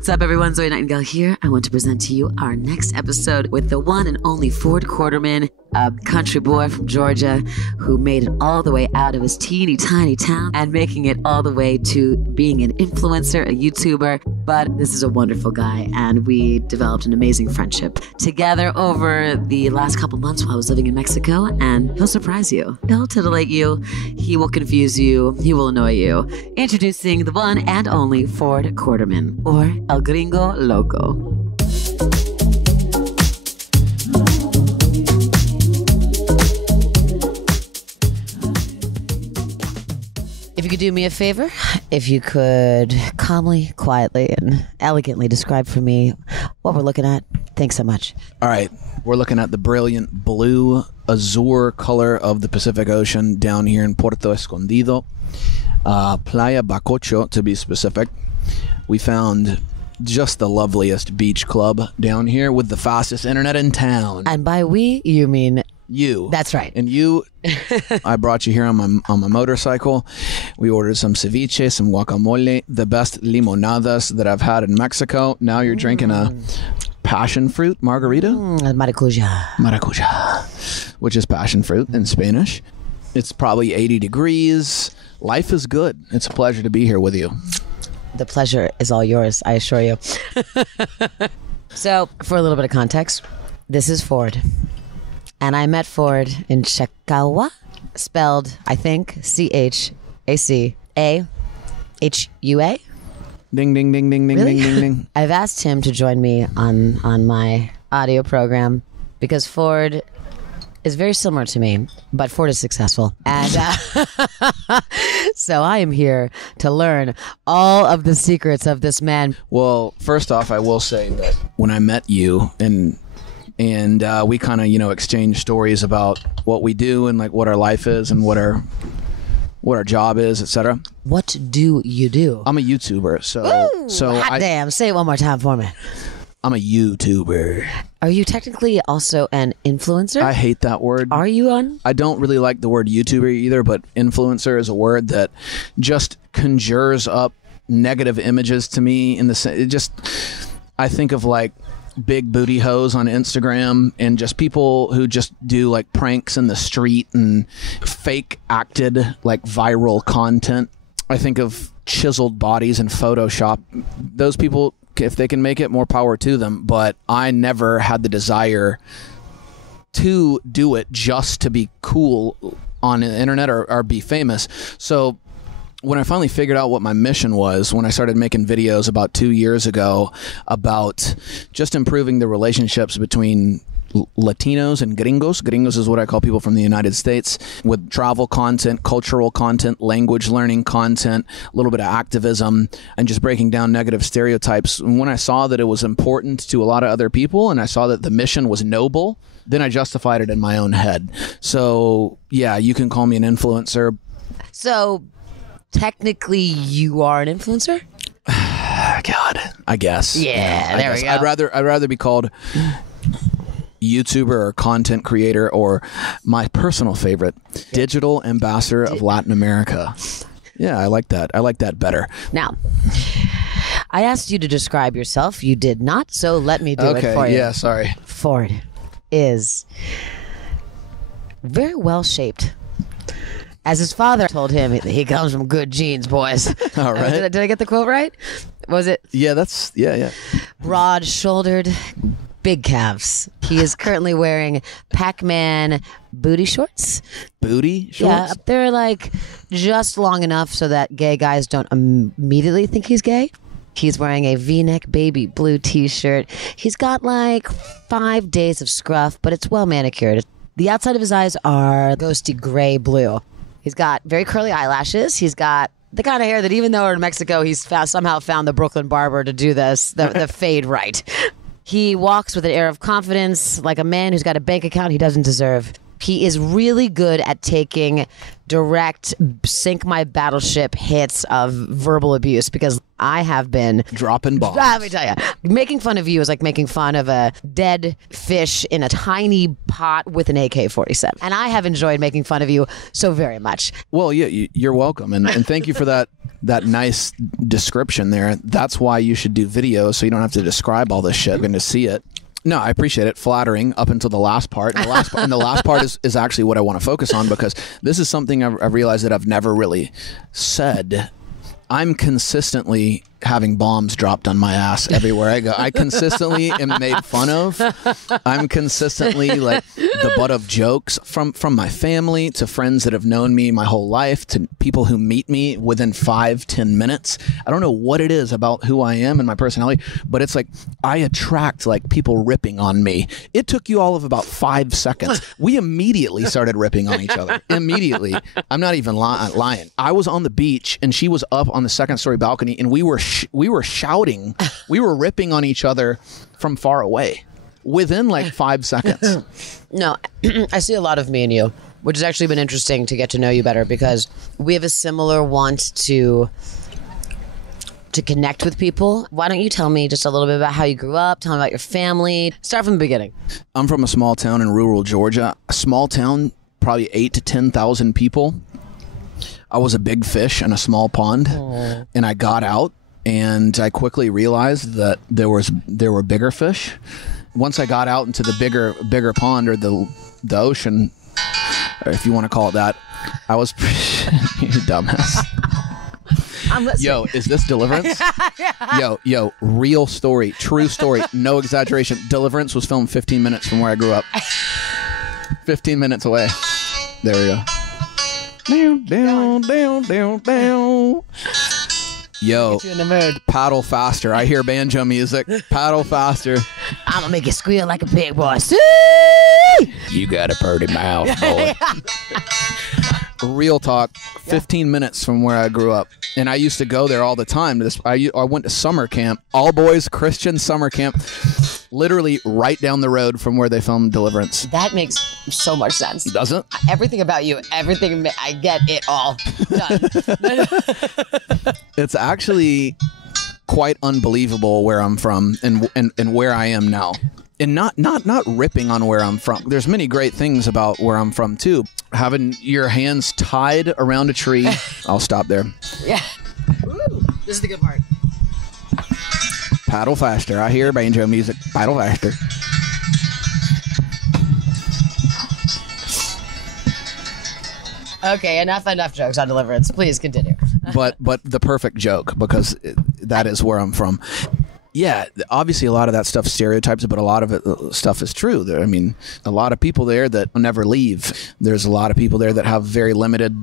What's up, everyone? Zoe Nightingale here. I want to present to you our next episode with the one and only Ford Quarterman, a country boy from Georgia who made it all the way out of his teeny tiny town and making it all the way to being an influencer, a YouTuber. But this is a wonderful guy, and we developed an amazing friendship together over the last couple months while I was living in Mexico, and he'll surprise you. He'll titillate you. He will confuse you. He will annoy you. Introducing the one and only Ford Quarterman, or El Gringo Loco. If you could do me a favor, if you could calmly, quietly, and elegantly describe for me what we're looking at. Thanks so much. All right. We're looking at the brilliant blue azure color of the Pacific Ocean down here in Puerto Escondido. Playa Bacocho, to be specific. We found just the loveliest beach club down here with the fastest internet in town. And by we, you mean... You. That's right. And you, I brought you here on my motorcycle. We ordered some ceviche, some guacamole, the best limonadas that I've had in Mexico. Now you're drinking a passion fruit margarita? Maracuja. Maracuja, which is passion fruit in Spanish. It's probably 80 degrees. Life is good. It's a pleasure to be here with you. The pleasure is all yours, I assure you. So, for a little bit of context, this is Ford. And I met Ford in Chacahua, spelled, I think, C-H-A-C-A-H-U-A. Ding, ding, ding, ding, ding, Really? ding, ding, ding. I've asked him to join me on my audio program because Ford is very similar to me, but Ford is successful. And so I am here to learn all of the secrets of this man. Well, first off, I will say that when I met you and we kind of, exchange stories about what we do and like what our life is and what our job is, etc. What do you do? I'm a YouTuber, so Hot damn! Say it one more time for me. I'm a YouTuber. Are you technically also an influencer? I hate that word. Are you on? I don't really like the word YouTuber either, but influencer is a word that just conjures up negative images to me. I think of like big booty hoes on Instagram and just people who just do like pranks in the street and fake acted like viral content. I think of chiseled bodies in Photoshop. Those people, if they can make it, more power to them. But I never had the desire to do it just to be cool on the internet or be famous. So when I finally figured out what my mission was, when I started making videos about 2 years ago about just improving the relationships between Latinos and Gringos. Gringos is what I call people from the United States, with travel content, cultural content, language learning content, a little bit of activism, and just breaking down negative stereotypes. And when I saw that it was important to a lot of other people and I saw that the mission was noble, then I justified it in my own head. So yeah, you can call me an influencer. So technically you are an influencer? God, I guess. Yeah, there we go. I'd rather be called YouTuber or content creator, or my personal favorite, digital ambassador of Latin America. Yeah, I like that. I like that better. Now, I asked you to describe yourself. You did not, so let me do it for you. Yeah, sorry. Ford is very well shaped. As his father told him, he comes from good genes, boys. All right. Did I get the quote right? Was it? Yeah, yeah. Broad-shouldered, big calves. He is currently wearing Pac-Man booty shorts. Booty shorts? Yeah, they're like just long enough so that gay guys don't immediately think he's gay. He's wearing a V-neck baby blue t-shirt. He's got like 5 days of scruff, but it's well manicured. The outside of his eyes are ghosty gray blue. He's got very curly eyelashes. He's got the kind of hair that even though we're in Mexico, he's somehow found the Brooklyn barber to do this, the fade right. He walks with an air of confidence, like a man who's got a bank account he doesn't deserve. He is really good at taking direct sink my battleship hits of verbal abuse, because I have been dropping bombs. Let me tell you, making fun of you is like making fun of a dead fish in a tiny pot with an AK-47. And I have enjoyed making fun of you so very much. Well, yeah, you're welcome. And thank you for that nice description there. That's why you should do videos, so you don't have to describe all this shit. You're going to see it. No, I appreciate it. Flattering up until the last part. And the last part is actually what I want to focus on, because this is something I've realized that I've never really said. I'm consistently having bombs dropped on my ass everywhere I go. I consistently am made fun of. I'm consistently like the butt of jokes from my family to friends that have known me my whole life to people who meet me within 5-10 minutes. I don't know what it is about who I am and my personality, but it's like I attract like people ripping on me. It took you all of about 5 seconds. We immediately started ripping on each other. Immediately. I'm not even lying. I was on the beach and she was up on the second story balcony, and we were shouting, we were ripping on each other from far away within like 5 seconds. No, I see a lot of me in you, which has actually been interesting to get to know you better, because we have a similar want to connect with people. Why don't you tell me just a little bit about how you grew up? Tell me about your family. Start from the beginning. I'm from a small town in rural Georgia. A small town, probably 8,000 to 10,000 people. I was a big fish in a small pond, and I got out, and I quickly realized that there were bigger fish. Once I got out into the bigger pond, or the ocean, or if you want to call it that, I was you dumbass. I'm listening. Yo, is this Deliverance? Yo, real story, true story, no exaggeration. Deliverance was filmed 15 minutes from where I grew up. 15 minutes away. There we go. Down. Yo, you in the mood. Paddle faster. I hear banjo music. Paddle faster. I'm gonna make it squeal like a pig, boy. You got a pretty mouth, boy. Real talk, 15 minutes from where I grew up. And I used to go there all the time. I went to summer camp, all boys Christian summer camp, literally right down the road from where they filmed Deliverance. That makes so much sense. Doesn't? Everything about you, everything, I get it all. Done. It's actually quite unbelievable where I'm from and where I am now. And not ripping on where I'm from. There's many great things about where I'm from too. Having your hands tied around a tree. I'll stop there. Yeah. Ooh, this is the good part. Paddle faster. I hear banjo music. Paddle faster. Okay, enough jokes on Deliverance. Please continue. but the perfect joke, because that is where I'm from. Yeah, obviously a lot of that stuff stereotypes, but a lot of it stuff is true. I mean, a lot of people there that never leave. There's a lot of people there that have very limited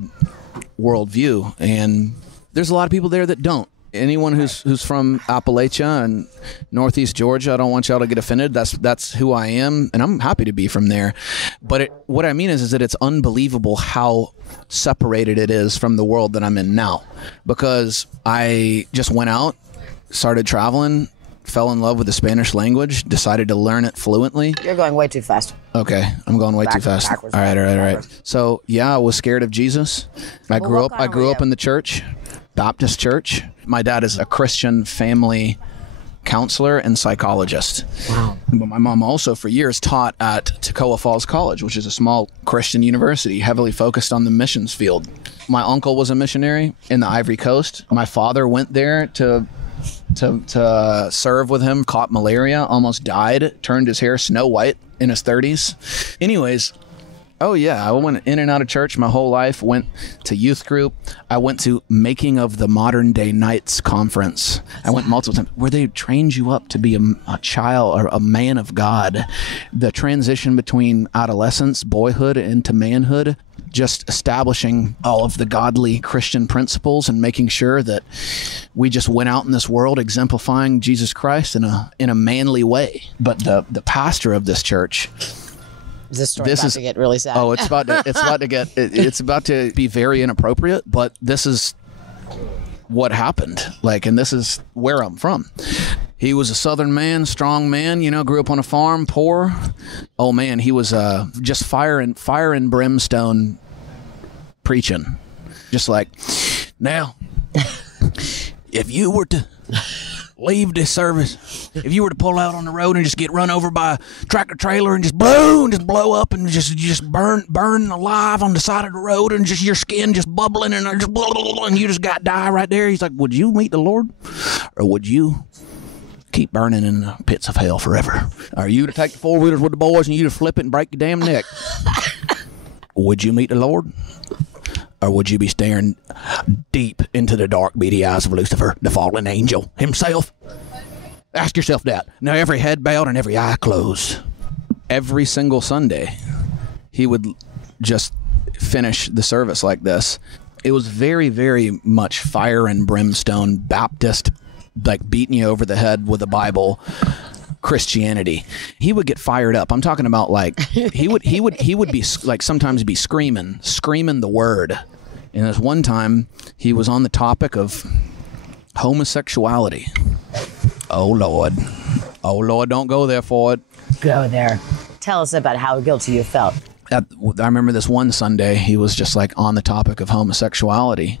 worldview, and there's a lot of people there that don't. Anyone who's from Appalachia and Northeast Georgia, I don't want y'all to get offended. That's who I am, and I'm happy to be from there. But what I mean is that it's unbelievable how separated it is from the world that I'm in now, because I just went out, started traveling, fell in love with the Spanish language, decided to learn it fluently. You're going way too fast. Okay, I'm going way too fast. Backwards, all right. So yeah, I was scared of Jesus. I grew up in the church, Baptist church. My dad is a Christian family counselor and psychologist. Wow. But my mom also for years taught at Chacahua Falls College, which is a small Christian university heavily focused on the missions field. My uncle was a missionary in the Ivory Coast. My father went there to serve with him, caught malaria, almost died, turned his hair snow white in his 30s. Anyways, oh yeah, I went in and out of church my whole life, went to youth group. I went to Making of the Modern Day Knights conference. I went multiple times where they trained you up to be a child or a man of God. The transition between adolescence, boyhood into manhood, just establishing all of the godly Christian principles and making sure that we just went out in this world exemplifying Jesus Christ in a manly way. But the pastor of this church, is this story about to get really sad? Oh, it's about to be very inappropriate, but this is what happened. And this is where I'm from. He was a Southern man, strong man, you know, grew up on a farm, poor. Oh, man, he was just fire and brimstone preaching. Just like, now, if you were to leave this service, if you were to pull out on the road and just get run over by a tractor trailer and just blow up and just burn alive on the side of the road and just your skin just bubbling and and you just got die right there. He's like, would you meet the Lord, or would you keep burning in the pits of hell forever? Are you to take the four-wheelers with the boys and you to flip it and break your damn neck? Would you meet the Lord? Or would you be staring deep into the dark, beady eyes of Lucifer, the fallen angel himself? Ask yourself that. Now, every head bowed and every eye closed. Every single Sunday, he would just finish the service like this. It was very, very much fire and brimstone Baptist, like beating you over the head with a Bible Christianity. He would get fired up. I'm talking about like he would be like sometimes be screaming the word. And this one time he was on the topic of homosexuality. Oh Lord, don't go there, Ford. Go there. Tell us about how guilty you felt. I remember this one Sunday he was just like on the topic of homosexuality,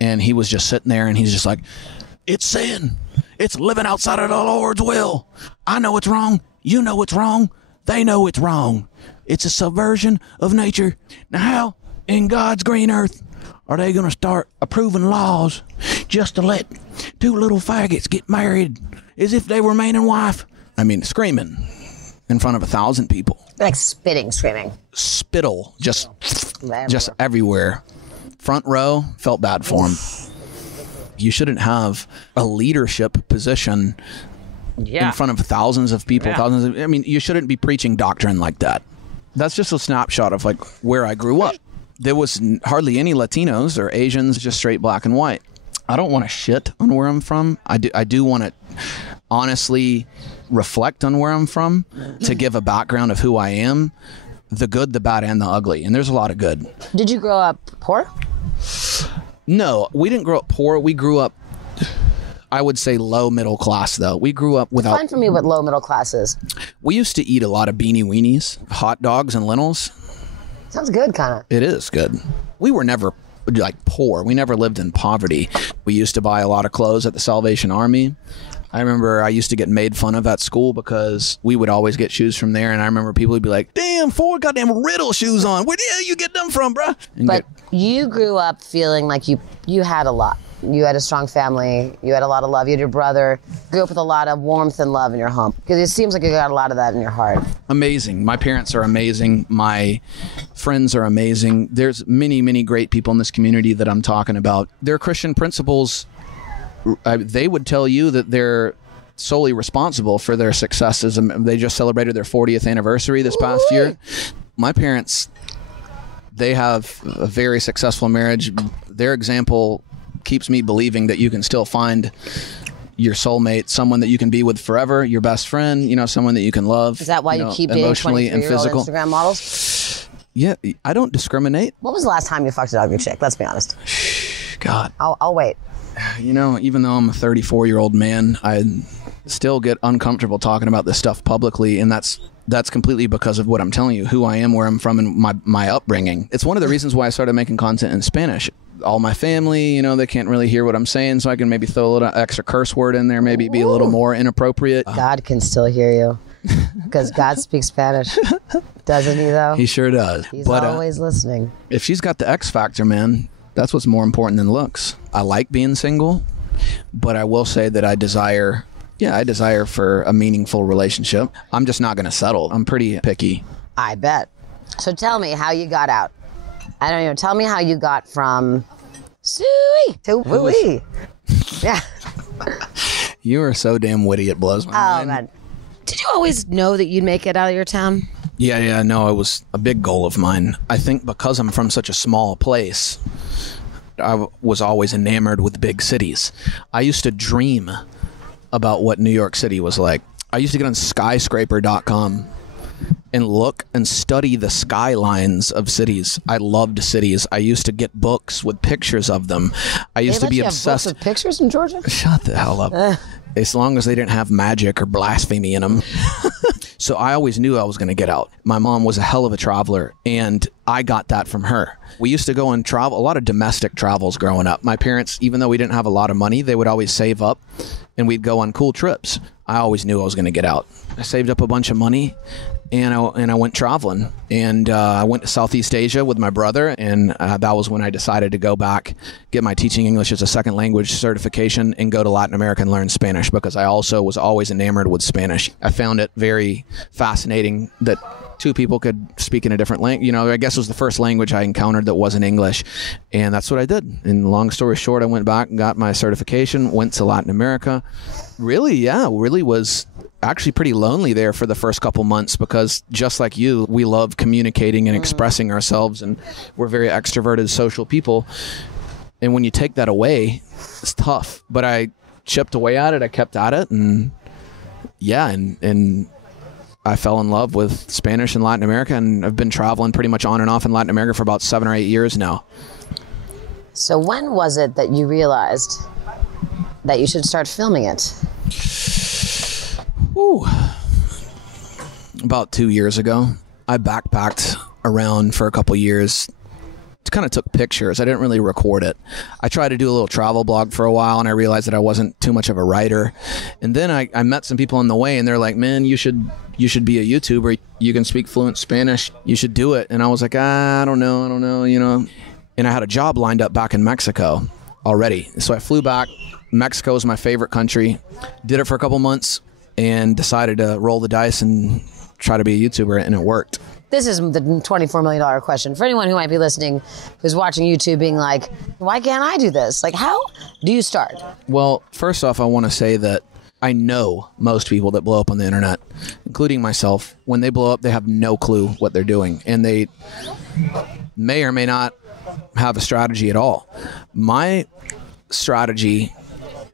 and he was just sitting there and he's just like, it's sin. It's living outside of the Lord's will. I know it's wrong. You know it's wrong. They know it's wrong. It's a subversion of nature. Now how in God's green earth are they going to start approving laws just to let two little faggots get married as if they were man and wife? I mean, screaming in front of 1,000 people. Like spitting, screaming. Spittle just everywhere. Front row, felt bad for him. You shouldn't have a leadership position in front of thousands of people. I mean, you shouldn't be preaching doctrine like that. That's just a snapshot of like where I grew up. There was hardly any Latinos or Asians, just straight black and white. I don't want to shit on where I'm from. I do want to honestly reflect on where I'm from to give a background of who I am, the good, the bad, and the ugly. And there's a lot of good. Did you grow up poor? No, we didn't grow up poor. We grew up, I would say, low middle class, though. We grew up without... Define for me what low middle class is. We used to eat a lot of beanie weenies, hot dogs, and lentils. Sounds good, kind of. It is good. We were never, like, poor. We never lived in poverty. We used to buy a lot of clothes at the Salvation Army. I remember I used to get made fun of at school because we would always get shoes from there, and I remember people would be like, damn, Ford got them Riddle shoes on. Where the hell you get them from, bruh? But you grew up feeling like you had a lot. You had a strong family. You had a lot of love. You had your brother. Grew up with a lot of warmth and love in your home. Because it seems like you got a lot of that in your heart. Amazing. My parents are amazing. My friends are amazing. There's many, many great people in this community that I'm talking about. Their Christian principles, they would tell you that they're solely responsible for their successes. They just celebrated their 40th anniversary this past year. My parents, they have a very successful marriage. Their example keeps me believing that you can still find your soulmate, someone that you can be with forever, your best friend, someone that you can love. Is that why you keep dating emotionally and physical Instagram models? Yeah, I don't discriminate. What was the last time you fucked an ugly chick? Let's be honest. God. I'll wait. Even though I'm a 34-year-old man, I still get uncomfortable talking about this stuff publicly, and that's completely because of what I'm telling you, who I am, where I'm from, and my upbringing. It's one of the reasons why I started making content in Spanish. All my family, they can't really hear what I'm saying, so I can maybe throw a little extra curse word in there, maybe be a little more inappropriate. God can still hear you, because God speaks Spanish. Doesn't he, though? He sure does. He's always listening. If she's got the X factor, man, that's what's more important than looks. I like being single, but I will say that I desire for a meaningful relationship. I'm just not going to settle. I'm pretty picky. I bet. So tell me how you got out. I don't know. Tell me how you got from suey to wooey. Yeah. You are so damn witty, it blows my mind. Man. Did you always know that you'd make it out of your town? Yeah, no, it was a big goal of mine. I think because I'm from such a small place, I was always enamored with big cities. I used to dream about what New York City was like. I used to get on skyscraper.com and look and study the skylines of cities. I loved cities. I used to get books with pictures of them. I used to be obsessed. Have books with pictures in Georgia? Shut the hell up. as long as they didn't have magic or blasphemy in them. So I always knew I was going to get out. My mom was a hell of a traveler, and I got that from her. We used to go and travel, a lot of domestic travels growing up. My parents, even though we didn't have a lot of money, they would always save up, and we'd go on cool trips. I always knew I was going to get out. I saved up a bunch of money, and I went traveling. And I went to Southeast Asia with my brother, and that was when I decided to go back, get my teaching English as a second language certification, and go to Latin America and learn Spanish, because I also was always enamored with Spanish. I found it very fascinating that two people could speak in a different language. You know, I guess it was the first language I encountered that wasn't English. And that's what I did. And long story short, I went back and got my certification, went to Latin America. Really was actually pretty lonely there for the first couple months, because just like you, we love communicating and expressing ourselves, and we're very extroverted social people. And when you take that away, it's tough. But I chipped away at it. I kept at it. And yeah, and I fell in love with Spanish in Latin America, and I've been traveling pretty much on and off in Latin America for about 7 or 8 years now. So when was it that you realized that you should start filming it? Ooh. About 2 years ago. I backpacked around for a couple years. Kind of took pictures. I didn't really record it. I tried to do a little travel blog for a while, and I realized that I wasn't too much of a writer. And then I met some people on the way, and they're like, man, you should be a YouTuber. You can speak fluent Spanish. You should do it. And I was like, I don't know, you know. And I had a job lined up back in Mexico already. So I flew back. Mexico is my favorite country. Did it for a couple months and decided to roll the dice and try to be a YouTuber, and it worked. This is the $24 million question. For anyone who might be listening, who's watching YouTube being like, why can't I do this? Like, how do you start? Well, first off, I want to say that I know most people that blow up on the internet, including myself. When they blow up, they have no clue what they're doing, and they may or may not have a strategy at all. My strategy,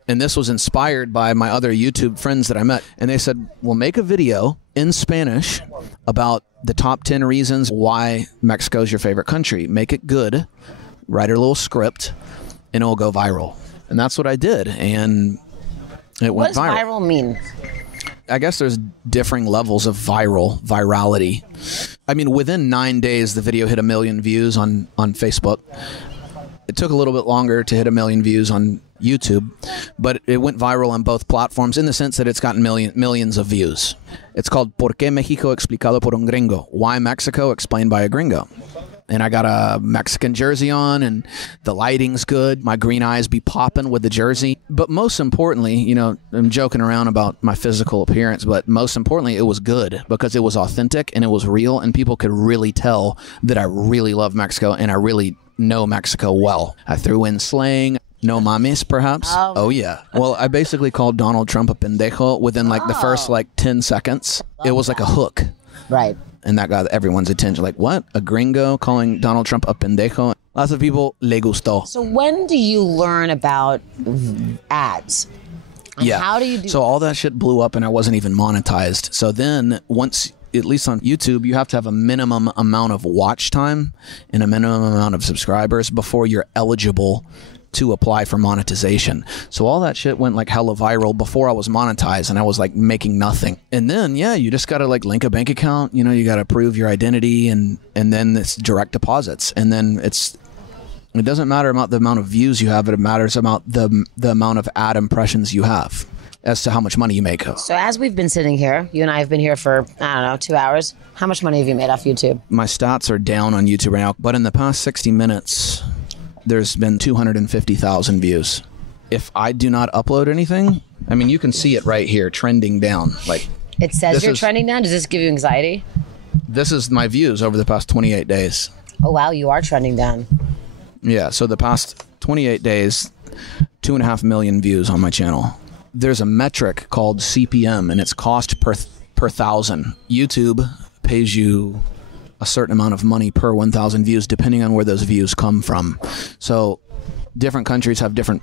and this was inspired by my other YouTube friends that I met, and they said, well, make a video in Spanish about the top 10 reasons why Mexico is your favorite country. Make it good, write a little script, and it'll go viral. And that's what I did, and it went viral. What does viral mean? I guess there's differing levels of virality. I mean, within 9 days, the video hit 1 million views on Facebook. It took a little bit longer to hit 1 million views on YouTube, but it went viral on both platforms in the sense that it's gotten millions of views. It's called ¿Por qué México explicado por un gringo? Why Mexico explained by a gringo? And I got a Mexican jersey on, and the lighting's good. My green eyes be popping with the jersey. But most importantly, you know, I'm joking around about my physical appearance, but most importantly, it was good because it was authentic and it was real, and people could really tell that I really love Mexico and I really know Mexico well. I threw in slang. No mames, perhaps? Oh, yeah. Well, I basically called Donald Trump a pendejo within like the first 10 seconds. It was like a hook. Right. And that got everyone's attention. Like, what? A gringo calling Donald Trump a pendejo? Lots of people le gustó. So when do you learn about ads? And how do you do So all that shit blew up and I wasn't even monetized. So then once, at least on YouTube, you have to have a minimum amount of watch time and a minimum amount of subscribers before you're eligible to apply for monetization. So all that shit went like hella viral before I was monetized, and I was like making nothing. And then, yeah, you just got to like link a bank account, you know, you got to prove your identity, and then it's direct deposits. And then it doesn't matter about the amount of views you have, it matters about the amount of ad impressions you have as to how much money you make. So as we've been sitting here, you and I have been here for, I don't know, 2 hours. How much money have you made off YouTube? My stats are down on YouTube right now, but in the past 60 minutes, there's been 250,000 views. If I do not upload anything, I mean, you can see it right here, trending down. Like, it says you're trending down? Does this give you anxiety? This is my views over the past 28 days. Oh, wow, you are trending down. Yeah, so the past 28 days, 2.5 million views on my channel. There's a metric called CPM, and it's cost per thousand. YouTube pays you a certain amount of money per 1,000 views, depending on where those views come from. So different countries have different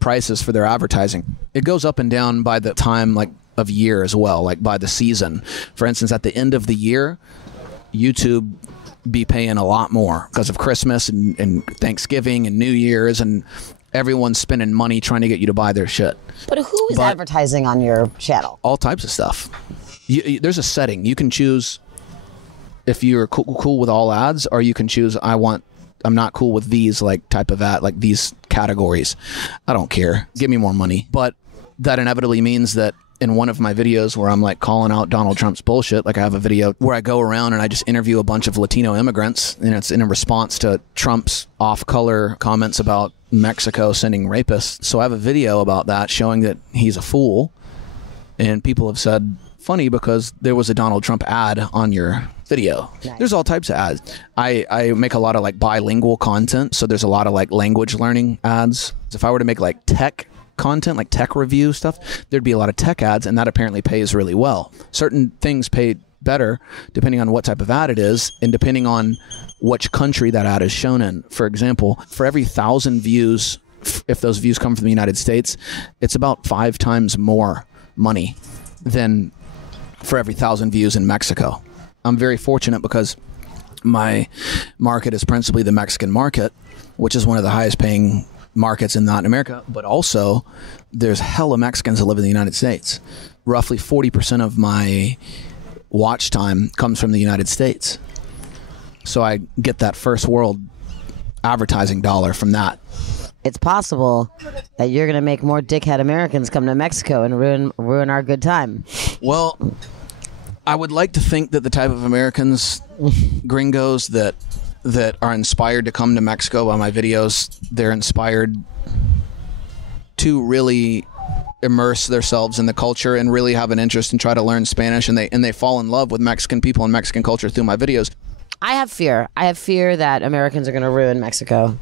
prices for their advertising. It goes up and down by the time of year as well, like by the season. For instance, at the end of the year, YouTube be paying a lot more because of Christmas and Thanksgiving and New Year's, and everyone's spending money trying to get you to buy their shit. But who is advertising on your channel? All types of stuff. There's a setting. You can choose if you're cool with all ads, or you can choose I'm not cool with these like type of ad, like these categories. I don't care. Give me more money. But that inevitably means that in one of my videos where I'm like calling out Donald Trump's bullshit, like I have a video where I go around and I just interview a bunch of Latino immigrants, and it's in a response to Trump's off-color comments about Mexico sending rapists. So I have a video about that showing that he's a fool, and people have said, funny because there was a Donald Trump ad on your video. Nice. There's all types of ads. I make a lot of like bilingual content, so there's a lot of like language learning ads. If I were to make like tech content, like tech review stuff, there'd be a lot of tech ads, and that apparently pays really well. Certain things pay better depending on what type of ad it is and depending on which country that ad is shown in. For example, for every 1,000 views, if those views come from the United States, it's about 5 times more money than for every 1,000 views in Mexico. I'm very fortunate because my market is principally the Mexican market, which is one of the highest paying markets in Latin America, but also there's hella Mexicans that live in the United States. Roughly 40% of my watch time comes from the United States. So I get that first world advertising dollar from that. It's possible that you're going to make more dickhead Americans come to Mexico and ruin our good time. Well, I would like to think that the type of Americans, gringos, that are inspired to come to Mexico by my videos, they're inspired to really immerse themselves in the culture and really have an interest and try to learn Spanish, and they fall in love with Mexican people and Mexican culture through my videos. I have fear. I have fear that Americans are going to ruin Mexico.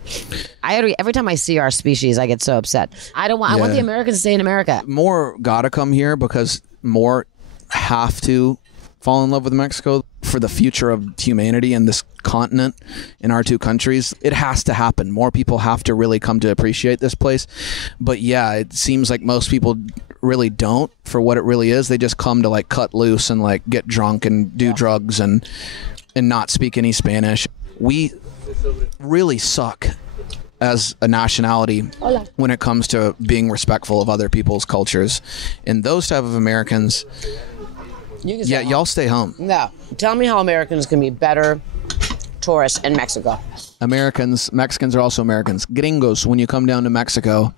Every time I see our species, I get so upset. I want the Americans to stay in America. More gotta come here because more have to fall in love with Mexico for the future of humanity and this continent in our two countries. It has to happen. More people have to really come to appreciate this place. But yeah, it seems like most people really don't for what it really is. They just come to like cut loose and like get drunk and do drugs and not speak any Spanish. We really suck as a nationality when it comes to being respectful of other people's cultures. And those type of Americans, y'all stay home. No. Tell me how Americans can be better tourists in Mexico. Mexicans are also Americans. Gringos, when you come down to Mexico,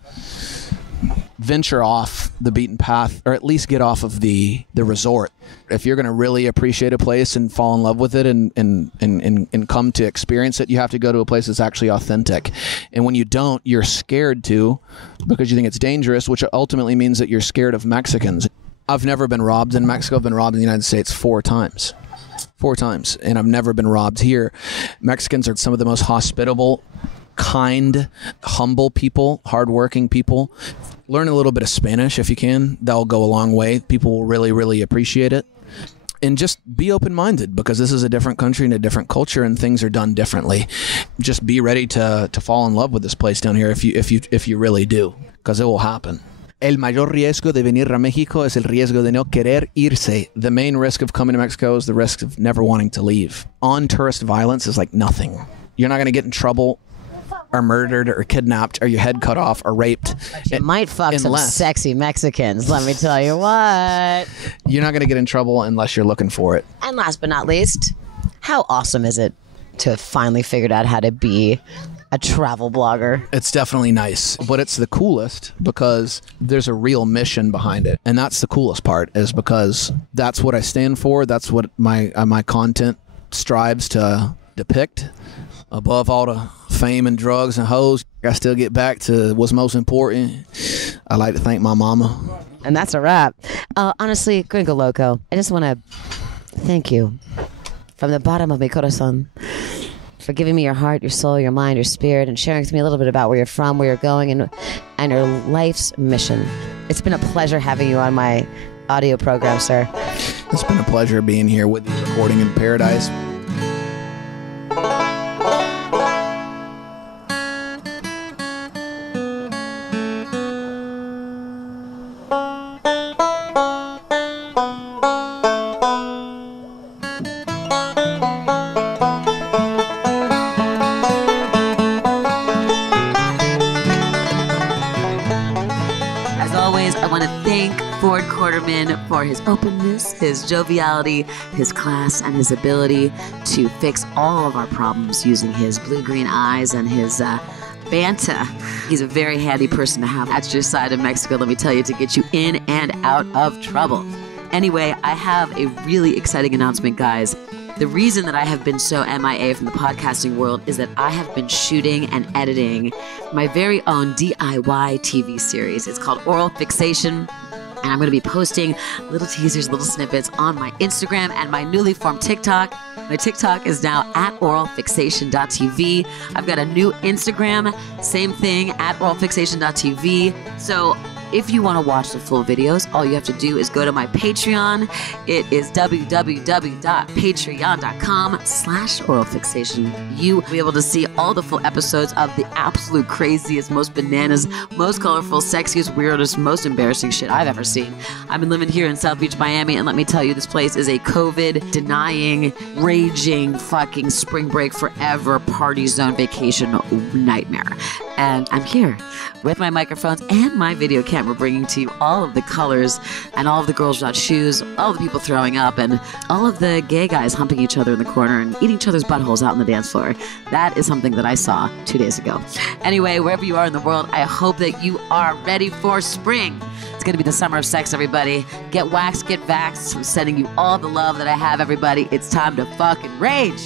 venture off the beaten path, or at least get off of the resort. If you're going to really appreciate a place and fall in love with it and come to experience it, you have to go to a place that's actually authentic. And when you don't, you're scared to because you think it's dangerous, which ultimately means that you're scared of Mexicans. I've never been robbed in Mexico. I've been robbed in the United States 4 times. 4 times. And I've never been robbed here. Mexicans are some of the most hospitable, kind, humble people, hardworking people. Learn a little bit of Spanish if you can. That'll go a long way. People will really, really appreciate it. And just be open-minded because this is a different country and a different culture and things are done differently. Just be ready to fall in love with this place down here if you really do, because it will happen. El mayor riesgo de venir a México es el riesgo de no querer irse. The main risk of coming to Mexico is the risk of never wanting to leave. On-tourist violence is like nothing. You're not going to get in trouble or murdered or kidnapped or your head cut off or raped. You might fuck some sexy Mexicans, let me tell you what. You're not going to get in trouble unless you're looking for it. And last but not least, how awesome is it to have finally figured out how to be a travel blogger? It's definitely nice, but it's the coolest because there's a real mission behind it. And that's the coolest part, is because that's what I stand for. That's what my content strives to depict. Above all the fame and drugs and hoes, I still get back to what's most important. I like to thank my mama. And that's a wrap. Honestly, Gringo Loco, I just want to thank you from the bottom of mi corazón for giving me your heart, your soul, your mind, your spirit, and sharing with me a little bit about where you're from, where you're going, and your life's mission. It's been a pleasure having you on my audio program, sir. It's been a pleasure being here with you, recording in paradise. for his openness, his joviality, his class, and his ability to fix all of our problems using his blue-green eyes and his banter. He's a very handy person to have at your side in Mexico, let me tell you, to get you in and out of trouble. Anyway, I have a really exciting announcement, guys. The reason that I have been so MIA from the podcasting world is that I have been shooting and editing my very own DIY TV series. It's called Oral Fixation. And I'm going to be posting little teasers, little snippets on my Instagram and my newly formed TikTok. My TikTok is now at oralfixation.tv. I've got a new Instagram, same thing, at oralfixation.tv. So if you want to watch the full videos, all you have to do is go to my Patreon. It is www.patreon.com/oralfixation. You will be able to see all the full episodes of the absolute craziest, most bananas, most colorful, sexiest, weirdest, most embarrassing shit I've ever seen. I've been living here in South Beach, Miami, and let me tell you, this place is a COVID-denying, raging, fucking spring break forever party zone vacation nightmare. And I'm here with my microphones and my video camera, bringing to you all of the colors and all of the girls without shoes, all the people throwing up, and all of the gay guys humping each other in the corner and eating each other's buttholes out on the dance floor. That is something that I saw 2 days ago. Anyway, wherever you are in the world, I hope that you are ready for spring. It's going to be the summer of sex, everybody. Get waxed, get vaxxed. I'm sending you all the love that I have, everybody. It's time to fucking rage.